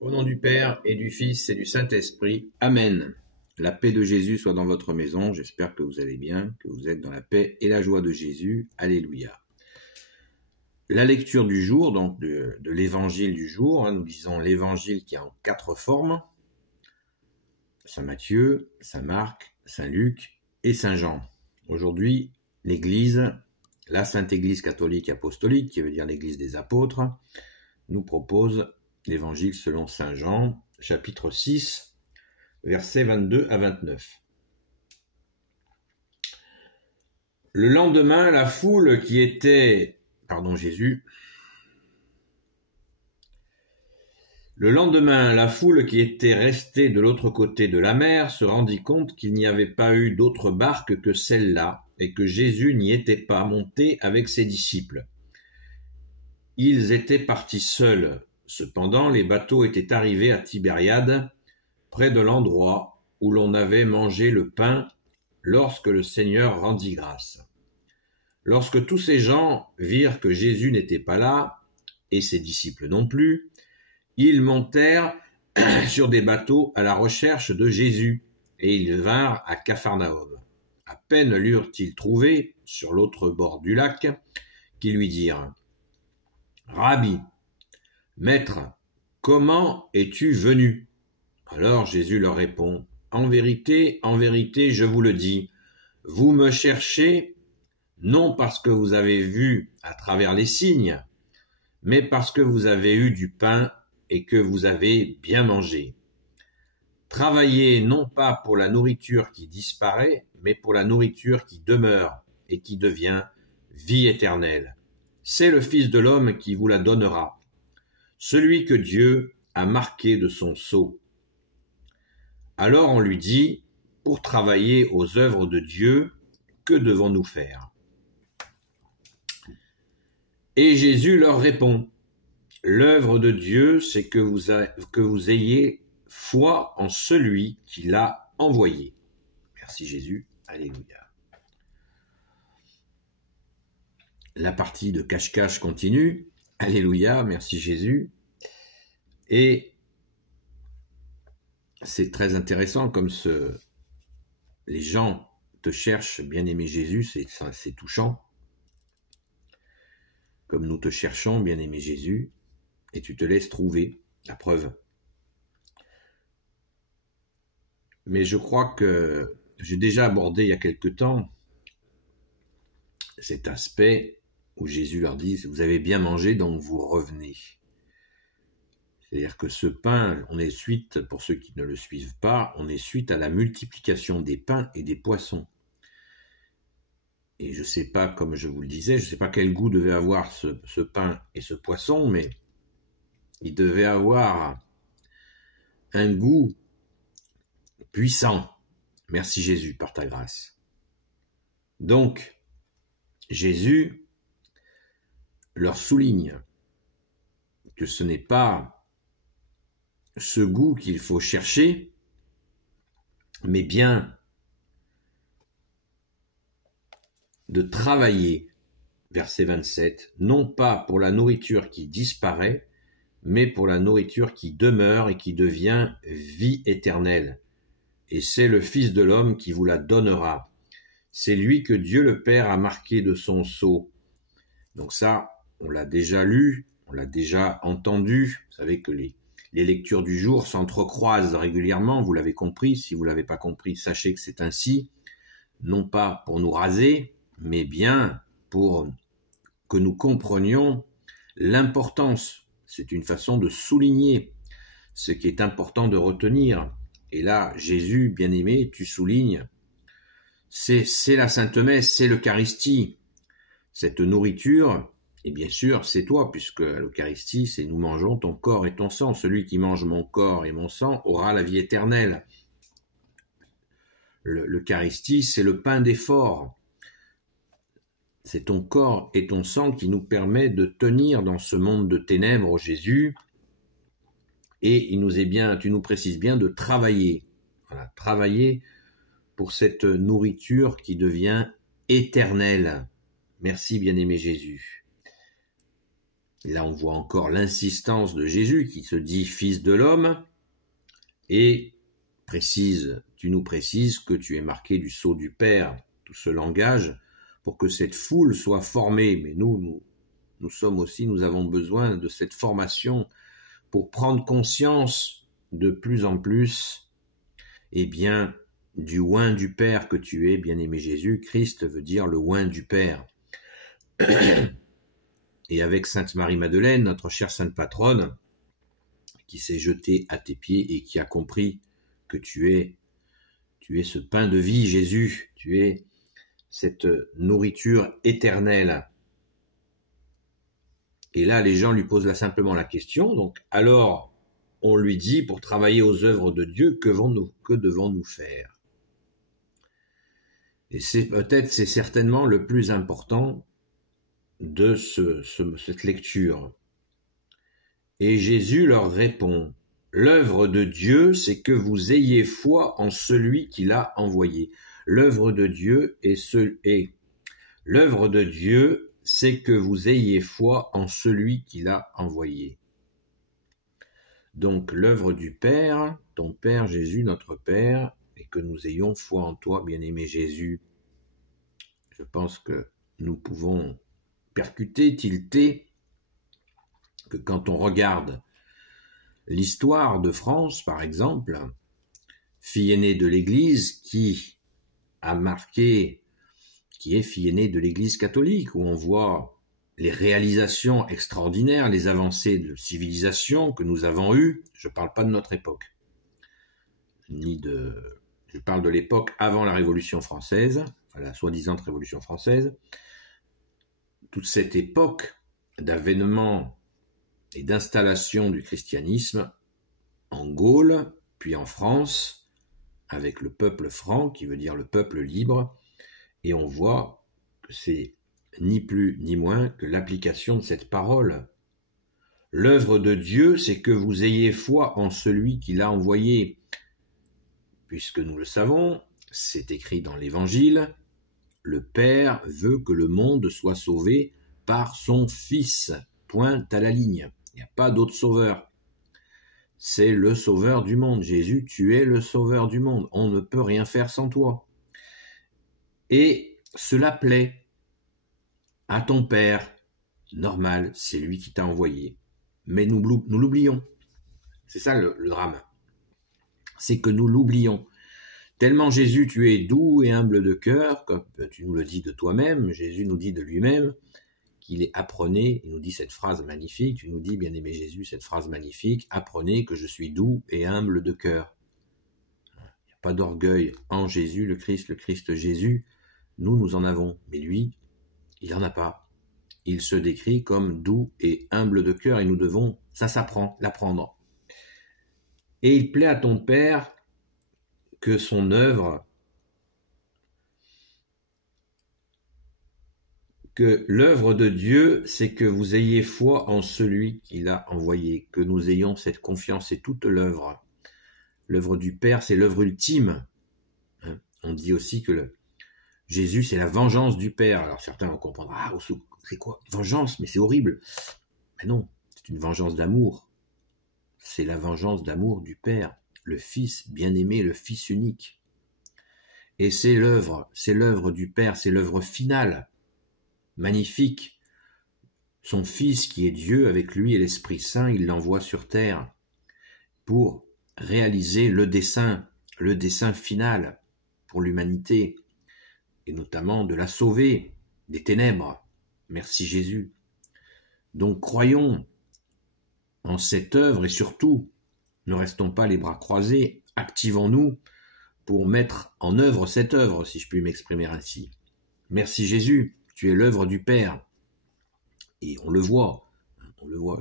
Au nom du Père et du Fils et du Saint-Esprit. Amen. La paix de Jésus soit dans votre maison. J'espère que vous allez bien, que vous êtes dans la paix et la joie de Jésus. Alléluia. La lecture du jour, donc de l'évangile du jour, nous lisons l'évangile qui est en 4 formes. Saint Matthieu, Saint Marc, Saint Luc et Saint Jean. Aujourd'hui, l'Église, la Sainte Église catholique apostolique, qui veut dire l'Église des apôtres, nous propose l'Évangile selon Saint Jean, chapitre 6, versets 22 à 29. Le lendemain, la foule qui était... Le lendemain, la foule qui était restée de l'autre côté de la mer se rendit compte qu'il n'y avait pas eu d'autre barque que celle-là et que Jésus n'y était pas monté avec ses disciples. Ils étaient partis seuls. Cependant, les bateaux étaient arrivés à Tibériade, près de l'endroit où l'on avait mangé le pain lorsque le Seigneur rendit grâce. Lorsque tous ces gens virent que Jésus n'était pas là, et ses disciples non plus, ils montèrent sur des bateaux à la recherche de Jésus, et ils vinrent à Capharnaüm. À peine l'eurent-ils trouvé, sur l'autre bord du lac, qu'ils lui dirent « Rabbi, Maître, comment es-tu venu ?» Alors Jésus leur répond « en vérité, je vous le dis, vous me cherchez, non parce que vous avez vu à travers les signes, mais parce que vous avez eu du pain et que vous avez bien mangé. Travaillez non pas pour la nourriture qui disparaît, mais pour la nourriture qui demeure et qui devient vie éternelle. C'est le Fils de l'homme qui vous la donnera, celui que Dieu a marqué de son sceau. » Alors on lui dit, « Pour travailler aux œuvres de Dieu, que devons-nous faire ?» Et Jésus leur répond, « L'œuvre de Dieu, c'est que vous ayez foi en celui qui l'a envoyé. » Merci Jésus, alléluia. La partie de cache-cache continue, alléluia, merci Jésus. Et c'est très intéressant comme les gens te cherchent, bien-aimé Jésus, c'est touchant. Comme nous te cherchons, bien-aimé Jésus, et tu te laisses trouver, la preuve. Mais je crois que j'ai déjà abordé il y a quelque temps cet aspect où Jésus leur dit « Vous avez bien mangé, donc vous revenez ». C'est-à-dire que ce pain, on est suite, pour ceux qui ne le suivent pas, on est suite à la multiplication des pains et des poissons. Et je ne sais pas, comme je vous le disais, je ne sais pas quel goût devait avoir ce pain et ce poisson, mais il devait avoir un goût puissant. Merci Jésus, par ta grâce. Donc, Jésus leur souligne que ce n'est pas ce goût qu'il faut chercher, mais bien de travailler, verset 27, non pas pour la nourriture qui disparaît, mais pour la nourriture qui demeure et qui devient vie éternelle. Et c'est le Fils de l'homme qui vous la donnera. C'est lui que Dieu le Père a marqué de son sceau. Donc ça, on l'a déjà lu, on l'a déjà entendu. Vous savez que les lectures du jour s'entrecroisent régulièrement, vous l'avez compris. Si vous ne l'avez pas compris, sachez que c'est ainsi. Non pas pour nous raser, mais bien pour que nous comprenions l'importance. C'est une façon de souligner ce qui est important de retenir. Et là, Jésus, bien-aimé, tu soulignes, c'est la Sainte Messe, c'est l'Eucharistie. Cette nourriture, et bien sûr, c'est toi, puisque l'Eucharistie, c'est nous mangeons ton corps et ton sang. Celui qui mange mon corps et mon sang aura la vie éternelle. L'Eucharistie, c'est le pain d'effort. C'est ton corps et ton sang qui nous permet de tenir dans ce monde de ténèbres, Jésus. Et tu nous précises bien de travailler. Voilà, travailler pour cette nourriture qui devient éternelle. Merci, bien-aimé Jésus. Et là, on voit encore l'insistance de Jésus qui se dit fils de l'homme et tu nous précises que tu es marqué du sceau du Père, tout ce langage, pour que cette foule soit formée. Mais nous avons besoin de cette formation pour prendre conscience de plus en plus, du oint du Père que tu es, bien-aimé Jésus. Christ veut dire le oint du Père. Et avec Sainte Marie-Madeleine, notre chère sainte patronne, qui s'est jetée à tes pieds et qui a compris que tu es ce pain de vie, Jésus, tu es cette nourriture éternelle. Et là, les gens lui posent simplement la question, donc alors on lui dit, pour travailler aux œuvres de Dieu, que devons-nous faire? Et c'est certainement le plus important de cette lecture. Et Jésus leur répond, l'œuvre de Dieu, c'est que vous ayez foi en celui qui l'a envoyé. L'œuvre de Dieu l'œuvre de Dieu, c'est que vous ayez foi en celui qui l'a envoyé. Donc l'œuvre du Père, ton Père Jésus, notre Père, et que nous ayons foi en toi, bien-aimé Jésus. Je pense que nous pouvons percuter, tilter, que quand on regarde l'histoire de France, par exemple, fille aînée de l'Église qui est fille aînée de l'Église catholique, où on voit les réalisations extraordinaires, les avancées de civilisation que nous avons eues. Je ne parle pas de notre époque, je parle de l'époque avant la Révolution française, la soi-disant Révolution française. Toute cette époque d'avènement et d'installation du christianisme en Gaule, puis en France, avec le peuple franc, qui veut dire le peuple libre, et on voit que c'est ni plus ni moins que l'application de cette parole. L'œuvre de Dieu, c'est que vous ayez foi en celui qui l'a envoyé. Puisque nous le savons, c'est écrit dans l'Évangile, le Père veut que le monde soit sauvé par son Fils. Point à la ligne. Il n'y a pas d'autre sauveur. C'est le sauveur du monde. Jésus, tu es le sauveur du monde. On ne peut rien faire sans toi. Et cela plaît à ton Père. Normal, c'est lui qui t'a envoyé. Mais nous l'oublions. C'est ça le drame. C'est que nous l'oublions. Tellement Jésus, tu es doux et humble de cœur, comme tu nous le dis de toi-même, Jésus nous dit de lui-même qu'il est apprenez, il nous dit cette phrase magnifique, tu nous dis, bien-aimé Jésus, cette phrase magnifique, apprenez que je suis doux et humble de cœur. Il n'y a pas d'orgueil en Jésus, le Christ Jésus, nous en avons, mais lui, il n'en a pas. Il se décrit comme doux et humble de cœur et nous devons, ça s'apprend, l'apprendre. Et il plaît à ton Père que son œuvre, que l'œuvre de Dieu, c'est que vous ayez foi en celui qui l'a envoyé, que nous ayons cette confiance, c'est toute l'œuvre. L'œuvre du Père, c'est l'œuvre ultime. On dit aussi que Jésus, c'est la vengeance du Père. Alors certains vont comprendre, c'est quoi? Vengeance, mais c'est horrible. Mais non, c'est une vengeance d'amour. C'est la vengeance d'amour du Père, le Fils bien-aimé, le Fils unique. Et c'est l'œuvre du Père, c'est l'œuvre finale, magnifique. Son Fils qui est Dieu, avec lui et l'Esprit Saint, il l'envoie sur terre pour réaliser le dessein final pour l'humanité, et notamment de la sauver des ténèbres. Merci Jésus. Donc croyons en cette œuvre et surtout, ne restons pas les bras croisés, activons-nous pour mettre en œuvre cette œuvre, si je puis m'exprimer ainsi. Merci Jésus, tu es l'œuvre du Père. Et on le voit,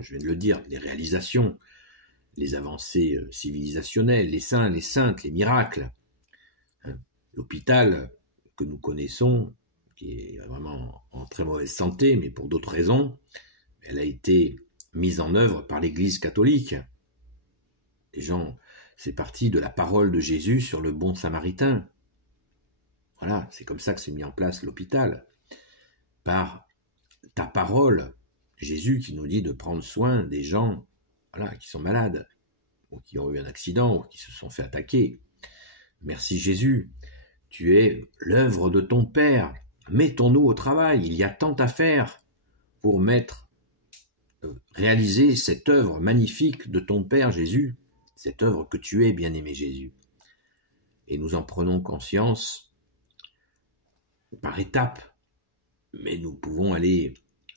je viens de le dire, les réalisations, les avancées civilisationnelles, les saints, les saintes, les miracles. L'hôpital que nous connaissons, qui est vraiment en très mauvaise santé, mais pour d'autres raisons, elle a été mise en œuvre par l'Église catholique. Les gens, c'est parti de la parole de Jésus sur le bon samaritain. Voilà, c'est comme ça que s'est mis en place l'hôpital. Par ta parole, Jésus qui nous dit de prendre soin des gens qui sont malades, ou qui ont eu un accident, ou qui se sont fait attaquer. Merci Jésus, tu es l'œuvre de ton Père. Mettons-nous au travail, il y a tant à faire pour réaliser cette œuvre magnifique de ton Père Jésus, cette œuvre que tu es, bien-aimé Jésus. Et nous en prenons conscience par étapes, mais nous pouvons aller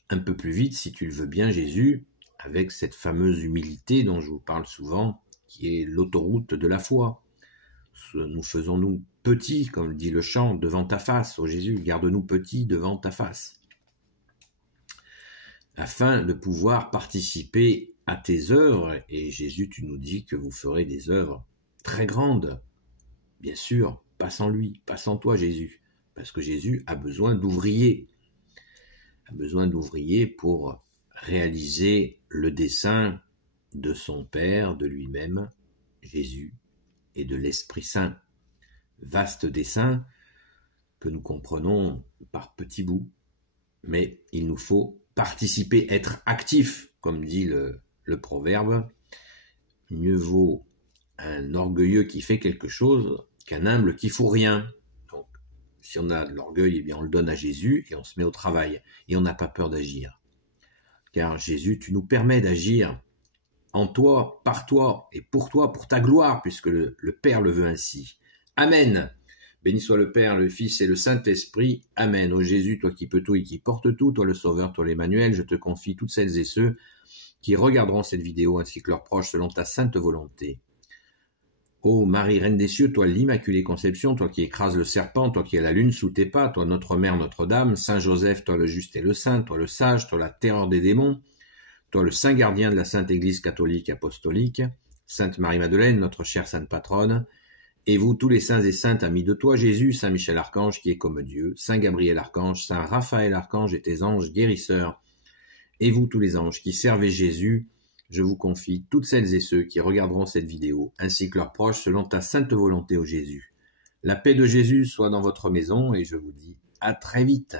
un peu plus vite, si tu le veux bien, Jésus, avec cette fameuse humilité dont je vous parle souvent, qui est l'autoroute de la foi. Nous faisons-nous petits, comme dit le chant, devant ta face, ô Jésus, garde-nous petits devant ta face, afin de pouvoir participer à tes œuvres. Et Jésus, tu nous dis que vous ferez des œuvres très grandes, bien sûr, pas sans lui, pas sans toi Jésus, parce que Jésus a besoin d'ouvriers, pour réaliser le dessein de son Père, de lui-même, Jésus, et de l'Esprit Saint. Vaste dessein que nous comprenons par petits bouts, mais il nous faut participer, être actif, comme dit le proverbe. Mieux vaut un orgueilleux qui fait quelque chose qu'un humble qui fout rien. Donc, si on a de l'orgueil, eh bien on le donne à Jésus et on se met au travail. Et on n'a pas peur d'agir. Car Jésus, tu nous permets d'agir en toi, par toi et pour toi, pour ta gloire, puisque le Père le veut ainsi. Amen. Béni soit le Père, le Fils et le Saint-Esprit. Amen. Ô Jésus, toi qui peux tout et qui portes tout, toi le Sauveur, toi l'Emmanuel, je te confie toutes celles et ceux qui regarderont cette vidéo ainsi que leurs proches selon ta sainte volonté. Ô Marie, Reine des cieux, toi l'Immaculée Conception, toi qui écrases le serpent, toi qui as la lune sous tes pas, toi notre Mère, Notre-Dame, Saint Joseph, toi le juste et le saint, toi le sage, toi la terreur des démons, toi le saint gardien de la Sainte Église catholique apostolique, Sainte Marie-Madeleine, notre chère Sainte Patronne, et vous tous les saints et saintes amis de toi, Jésus, Saint Michel Archange qui est comme Dieu, Saint Gabriel Archange, Saint Raphaël Archange et tes anges guérisseurs, et vous tous les anges qui servez Jésus, je vous confie toutes celles et ceux qui regarderont cette vidéo, ainsi que leurs proches, selon ta sainte volonté, ô Jésus. La paix de Jésus soit dans votre maison, et je vous dis à très vite.